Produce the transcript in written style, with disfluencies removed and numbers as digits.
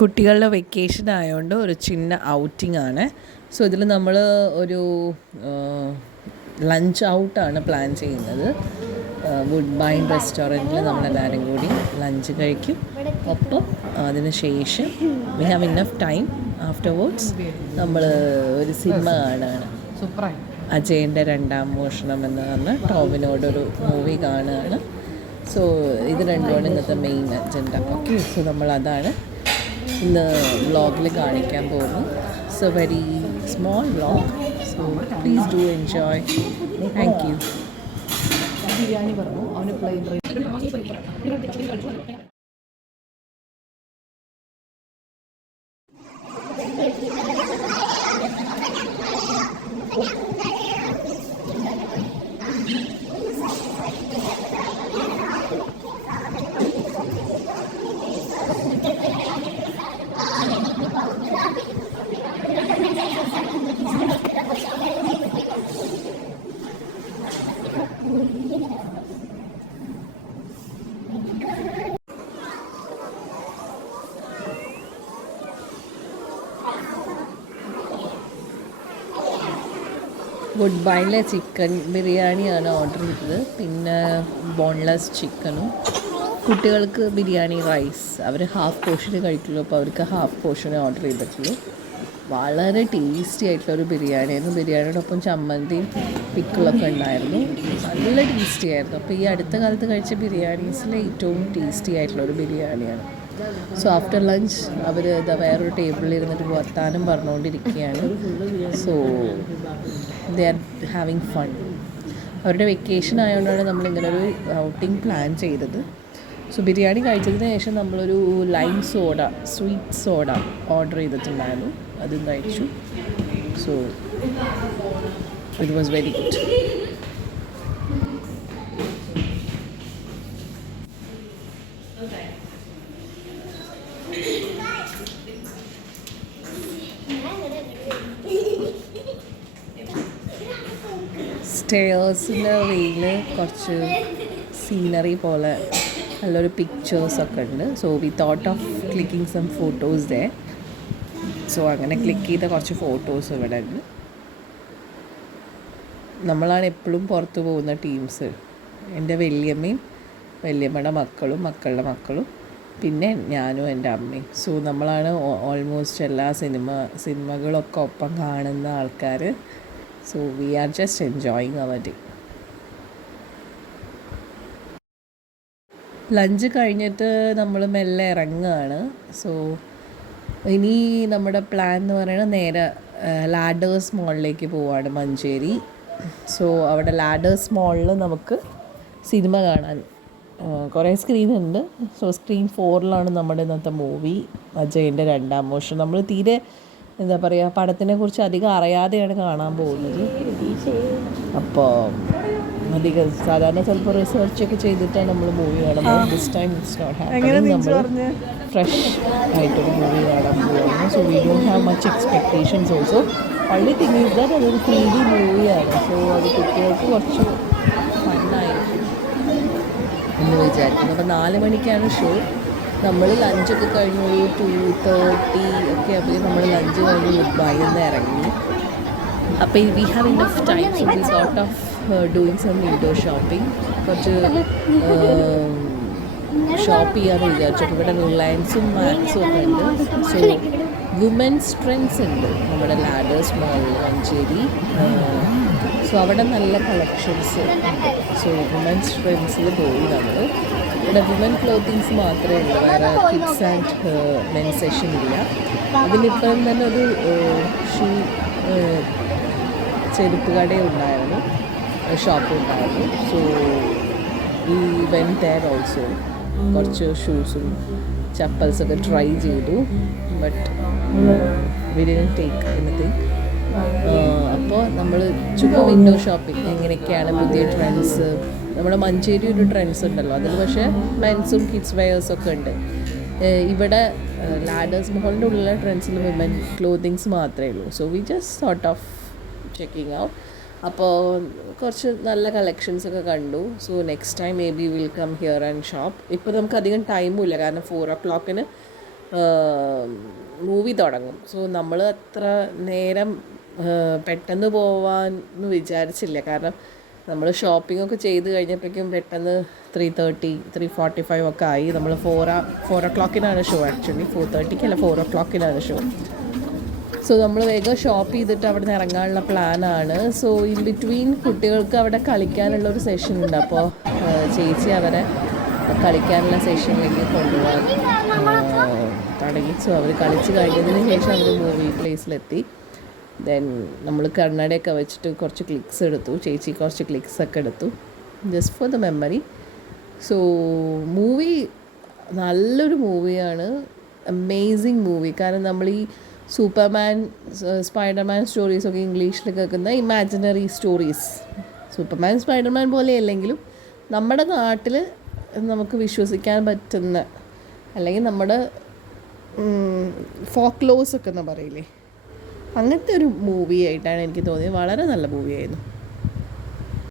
കുട്ടികളുടെ വെക്കേഷൻ ആയതുകൊണ്ട് ഒരു ചിന്ന ഔട്ടിംഗ് ആണ്. സോ ഇതിൽ നമ്മൾ ഒരു ലഞ്ച് ഔട്ടാണ് പ്ലാൻ ചെയ്യുന്നത്. വുഡ് ബൈൻ റെസ്റ്റോറൻറ്റിൽ നമ്മളെല്ലാവരും കൂടി ലഞ്ച് കഴിക്കും. ഒപ്പം അതിന് ശേഷം we have enough time afterwards നമ്മൾ ഒരു സിനിമ കാണുകയാണ്. അജയൻ്റെ രണ്ടാം മോഷണം എന്ന് പറഞ്ഞ ടോവിനോടൊരു മൂവി കാണുകയാണ്. സോ ഇത് രണ്ടുമാണ് ഇന്നത്തെ മെയിൻ അജണ്ട. ഓക്കെ, സോ നമ്മളതാണ് ഇന്ന് വ്ളോഗിൽ കാണിക്കാൻ പോകുന്നു. So very small vlog, so please do enjoy. Thank you. Biryani പറഞ്ഞു അവന് പ്ലെയിൻ റൈസ്. വുഡ് ബൈനിലെ ചിക്കൻ ബിരിയാണിയാണ് ഓർഡർ ചെയ്തത്. പിന്നെ ബോൺലെസ് ചിക്കനും. കുട്ടികൾക്ക് ബിരിയാണി റൈസ്, അവർ ഹാഫ് പോർഷന് കഴിക്കുള്ളൂ, അപ്പോൾ അവർക്ക് ഹാഫ് പോർഷനെ ഓർഡർ ചെയ്തിട്ടുള്ളൂ. വളരെ ടേസ്റ്റി ആയിട്ടുള്ളൊരു ബിരിയാണിയായിരുന്നു. ബിരിയാണിയോടൊപ്പം ചമ്മന്തിയും പിക്കിളൊക്കെ ഉണ്ടായിരുന്നു. നല്ല ടേസ്റ്റി ആയിരുന്നു. അപ്പോൾ ഈ അടുത്ത കാലത്ത് കഴിച്ച ബിരിയാണീസിൽ ഏറ്റവും ടേസ്റ്റി ആയിട്ടുള്ളൊരു ബിരിയാണിയാണ്. സോ ആഫ്റ്റർ ലഞ്ച് അവർ ഇതാ വേറൊരു ടേബിളിൽ ഇരുന്നിട്ട് വർത്താനം പറഞ്ഞുകൊണ്ടിരിക്കുകയാണ്. So they are having fun. അവരുടെ വെക്കേഷൻ ആയതുകൊണ്ടാണ് നമ്മളിങ്ങനൊരു ഔട്ടിംഗ് പ്ലാൻ ചെയ്തത്. സോ ബിരിയാണി കഴിച്ചതിന് ശേഷം നമ്മളൊരു lime soda, sweet soda order ചെയ്തിട്ടുണ്ടായിരുന്നു. അതും കഴിച്ചു. So it was very good. സ്റ്റേഴ്സിൻ്റെ വെയിൽ കുറച്ച് സീനറി പോലെ നല്ലൊരു പിക്ചേഴ്സൊക്കെ ഉണ്ട്. So we thought of clicking some photos ദേ. സോ അങ്ങനെ ക്ലിക്ക് ചെയ്ത കുറച്ച് ഫോട്ടോസ് ഇവിടെ ഉണ്ട്. നമ്മളാണ് എപ്പോഴും പുറത്ത് പോകുന്ന ടീംസ്. എൻ്റെ വല്യമ്മയും വല്യമ്മയുടെ മക്കളും മക്കളുടെ മക്കളും പിന്നെ ഞാനും എൻ്റെ അമ്മയും. സോ നമ്മളാണ് ഓൾമോസ്റ്റ് എല്ലാ സിനിമകളൊക്കെ ഒപ്പം കാണുന്ന ആൾക്കാർ. So we are just enjoying our day. Lunch കഴിഞ്ഞിട്ട് നമ്മൾ മെല്ലെ ഇറങ്ങുകയാണ്. സോ ഇനി നമ്മുടെ പ്ലാൻ എന്ന് പറയുന്നത് നേരെ ലാഡേഴ്സ് മോളിലേക്ക് പോവാണ്, മഞ്ചേരി. സോ അവിടെ ലാഡേഴ്സ് മോളിൽ നമുക്ക് സിനിമ കാണാൻ കുറേ സ്ക്രീൻ ഉണ്ട്. സോ സ്ക്രീൻ 4 നമ്മുടെ ഇന്നത്തെ മൂവി അജയൻ്റെ രണ്ടാം മോഷണം. നമ്മൾ തീരെ എന്താ പറയുക, പടത്തിനെക്കുറിച്ച് അധികം അറിയാതെയാണ് കാണാൻ പോകുന്നത്. അപ്പോൾ അധികം സാധാരണ ചിലപ്പോൾ റിസർച്ചൊക്കെ ചെയ്തിട്ടാണ് നമ്മൾ മൂവി കാണുന്നത്. This time it's not happening. നമ്മൾ ഫ്രഷ് ആയിട്ടൊരു മൂവി കാണാൻ പോവുകയാണ്. So we don't have much expectations also. Only thing is that അതൊരു 3D മൂവിയാണ്. സോ അത് കുട്ടികൾക്ക് കുറച്ച് ഫണ്ണായിരിക്കും എന്ന് വിചാരിക്കുന്നു. അപ്പോൾ 4 മണിക്കാണ് ഷോ. നമ്മൾ ലഞ്ചൊക്കെ കഴിഞ്ഞ് ഒരു 2:30 ഒക്കെ ആകുമ്പോൾ നമ്മൾ ലഞ്ച് കഴിഞ്ഞ് ദുബായിൽ നിന്ന് ഇറങ്ങി. അപ്പോൾ we have enough time. So we sort of doing some window shopping. കുറച്ച് ഷോപ്പ് ചെയ്യാമെന്ന് വിചാരിച്ചു. അപ്പോൾ ഇവിടെ റിലയൻസും മാക്സും ഒക്കെ ഉണ്ട്. സോ വുമൻസ് ട്രെൻഡ്സ് ഉണ്ട് നമ്മുടെ ലാഡേഴ്സ് മോളിൽ മഞ്ചേരി. സോ അവിടെ നല്ല കളക്ഷൻസ് ഉണ്ട്. സോ വുമൻസ് ട്രെൻഡ്സിൽ പോയി നമ്മൾ. ഇവിടെ വുമൻ ക്ലോത്തിങ്സ് മാത്രമേ ഉള്ളൂ, വേറെ കിഡ്സ് ആൻഡ് മെൻ സെഷൻ ഇല്ല. അതിലിപ്പം തന്നെ ഒരു ഷൂ ചെരുപ്പ് കടയും ഉണ്ടായിരുന്നു, ഷോപ്പും ഉണ്ടായിരുന്നു. സോ ഈ വെൻ ദെയർ ഓൾസോ കുറച്ച് ഷൂസും ചപ്പൽസൊക്കെ ട്രൈ ചെയ്തു. But we didn't take anything. അപ്പോൾ നമ്മൾ ചുമ്മാ വിൻഡോ ഷോപ്പിംഗ്, എങ്ങനെയൊക്കെയാണ് പുതിയ ട്രെൻഡ്സ്. നമ്മുടെ മഞ്ചേരി ഒരു ട്രെൻഡ്സ് ഉണ്ടല്ലോ, അതിൽ പക്ഷേ മെൻസും കിഡ്സ് വെയേഴ്സൊക്കെ ഉണ്ട്. ഇവിടെ ലാഡേഴ്സ് മോളിൻ്റെ ഉള്ളിലെ ട്രെൻഡ്സിൽ വിമൻ ക്ലോത്തിങ്സ് മാത്രമേ ഉള്ളൂ. So we just sort of checking out. അപ്പോൾ കുറച്ച് നല്ല കളക്ഷൻസൊക്കെ കണ്ടു. So next time maybe will come here and shop. ഇപ്പോൾ നമുക്ക് അധികം ടൈമും ഇല്ല, കാരണം 4 o'clock മൂവി തുടങ്ങും. സോ നമ്മൾ അത്ര നേരം പെട്ടെന്ന് പോവാന്ന് വിചാരിച്ചില്ല. കാരണം നമ്മൾ ഷോപ്പിംഗ് ഒക്കെ ചെയ്ത് കഴിഞ്ഞപ്പോഴേക്കും പെട്ടെന്ന് 3:30 3:45 ഒക്കെ ആയി. നമ്മൾ 4 o'clock ഷോ. ആക്ച്വലി 4:30 അല്ല 4 o'clock ഷോ. സോ നമ്മൾ വേഗം ഷോപ്പ് ചെയ്തിട്ട് അവിടെ നിന്ന് ഇറങ്ങാനുള്ള പ്ലാനാണ്. സോ ഇൻ ബിറ്റ്വീൻ കുട്ടികൾക്ക് അവിടെ കളിക്കാനുള്ളൊരു സെഷൻ ഉണ്ട്. അപ്പോൾ ചേച്ചി അവരെ കളിക്കാനുള്ള സെഷനിലേക്ക് കൊണ്ടുപോകാൻ തുടങ്ങി. സോ അവർ കളിച്ച് കഴിഞ്ഞതിന് ശേഷം അവർ മൂവി പ്ലേസിലെത്തി. ദെൻ നമ്മൾ കണ്ണടയൊക്കെ വെച്ചിട്ട് കുറച്ച് ക്ലിക്സ് എടുത്തു. ചേച്ചി കുറച്ച് ക്ലിക്സൊക്കെ എടുത്തു just for the memory. So movie നല്ലൊരു മൂവിയാണ്, അമേസിങ് മൂവി. കാരണം നമ്മൾ ഈ സൂപ്പർമാൻ, സ്പൈഡർമാൻ സ്റ്റോറീസൊക്കെ ഇംഗ്ലീഷിൽ കേൾക്കുന്ന ഇമാജിനറി സ്റ്റോറീസ്, സൂപ്പർമാൻ സ്പൈഡർമാൻ പോലെ അല്ലെങ്കിലും നമ്മുടെ നാട്ടിൽ നമുക്ക് വിശ്വസിക്കാൻ പറ്റുന്ന, അല്ലെങ്കിൽ നമ്മുടെ ഫോക്ക് ലോസ് ഒക്കെ എന്ന് പറയില്ലേ, അങ്ങനത്തെ ഒരു മൂവി ആയിട്ടാണ് എനിക്ക് തോന്നിയത്. വളരെ നല്ല മൂവിയായിരുന്നു.